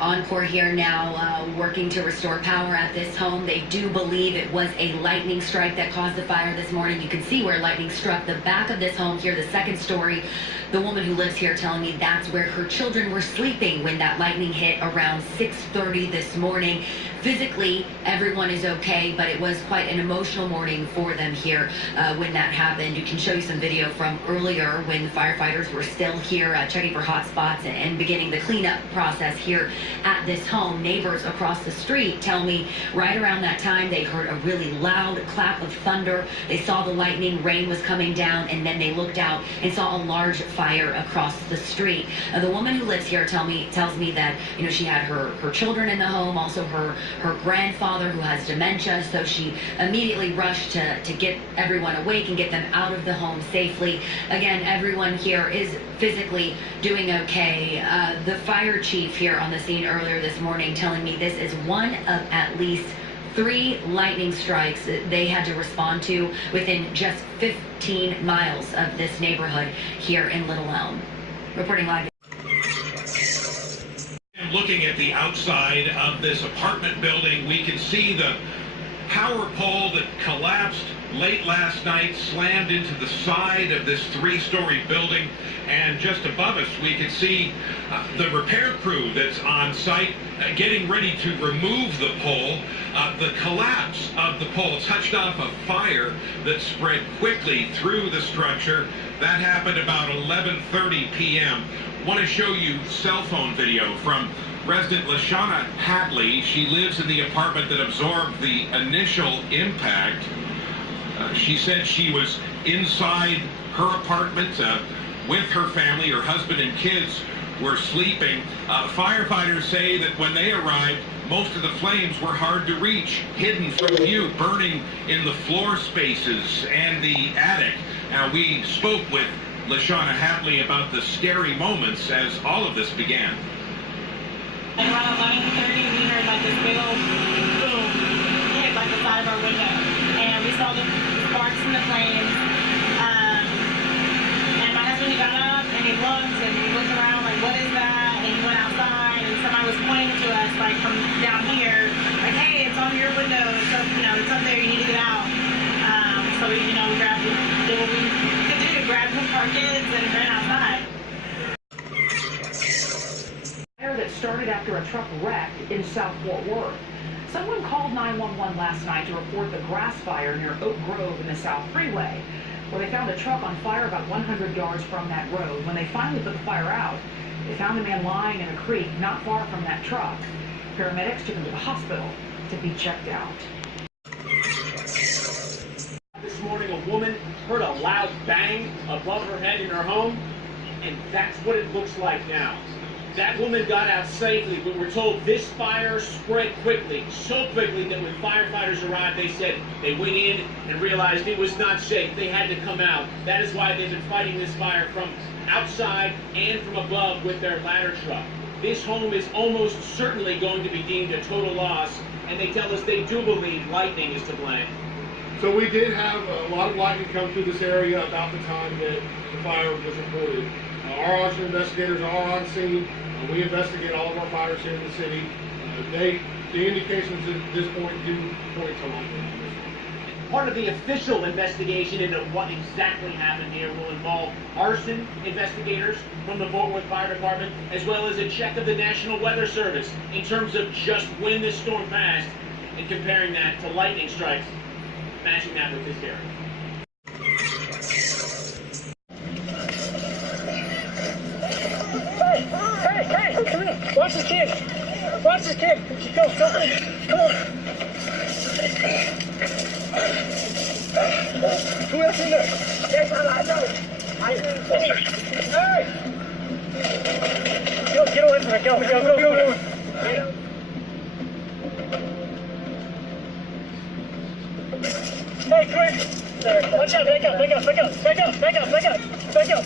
Encore here now working to restore power at this home. They do believe it was a lightning strike that caused the fire this morning. You can see where lightning struck the back of this home here, the second story. The woman who lives here telling me that's where her children were sleeping when that lightning hit around 6:30 this morning. Physically, everyone is okay, but it was quite an emotional morning for them here when that happened. You can show you some video from earlier when firefighters were still here checking for hot spots and beginning the cleanup process here at this home. Neighbors across the street tell me right around that time they heard a really loud clap of thunder. They saw the lightning, rain was coming down, and then they looked out and saw a large fire across the street. The woman who lives here tells me that she had her children in the home, also her grandfather who has dementia, so she immediately rushed to get everyone awake and get them out of the home safely. Again, everyone here is physically doing okay. The fire chief here on the scene earlier this morning telling me this is one of at least 3 lightning strikes that they had to respond to within just 15 miles of this neighborhood here in Little Elm. Reporting live. Looking at the outside of this apartment building, we can see the power pole that collapsed late last night, slammed into the side of this 3-story building, and just above us we can see the repair crew that's on site getting ready to remove the pole. The collapse of the pole touched off a fire that spread quickly through the structure. That happened about 11:30 p.m. Want to show you cell phone video from resident LaShawna Hadley. She lives in the apartment that absorbed the initial impact. She said she was inside her apartment with her family. Her husband and kids were sleeping. Firefighters say that when they arrived, most of the flames were hard to reach, hidden from view, burning in the floor spaces and the attic. Now, we spoke with LaShawna Hadley about the scary moments as all of this began. And around 11:30, we heard like this big old boom hit like the side of our window, and we saw the sparks in the flames. And my husband, he got up and he looked around like, what is that? And he went outside, and somebody was pointing to us like from down here, like, hey, it's on your window. It's up, it's up there. You need to get out. So we, we grabbed it. Did what we could do, grabbed our kids and ran outside. That started after a truck wreck in South Fort Worth. Someone called 911 last night to report the grass fire near Oak Grove in the South Freeway, where they found a truck on fire about 100 yards from that road. When they finally put the fire out, they found a man lying in a creek not far from that truck. Paramedics took him to the hospital to be checked out. This morning, a woman heard a loud bang above her head in her home, and that's what it looks like now. That woman got out safely, but we're told this fire spread quickly, so quickly that when firefighters arrived, they said they went in and realized it was not safe. They had to come out. That is why they've been fighting this fire from outside and from above with their ladder truck. This home is almost certainly going to be deemed a total loss, and they tell us they do believe lightning is to blame. So we did have a lot of lightning come through this area about the time that the fire was reported. Our onshore investigators are on scene. We investigate all of our fires here in the city. The indications at this point do point to lightning. Part of the official investigation into what exactly happened here will involve arson investigators from the Fort Worth Fire Department, as well as a check of the National Weather Service in terms of just when this storm passed, and comparing that to lightning strikes, matching that with this area. Hey, come here. Watch this kid. Watch this kid. Go. Come on. Who else in there? Yes, I know. Hey! Get away from it. Go. Hey, quick. Watch out. Back up.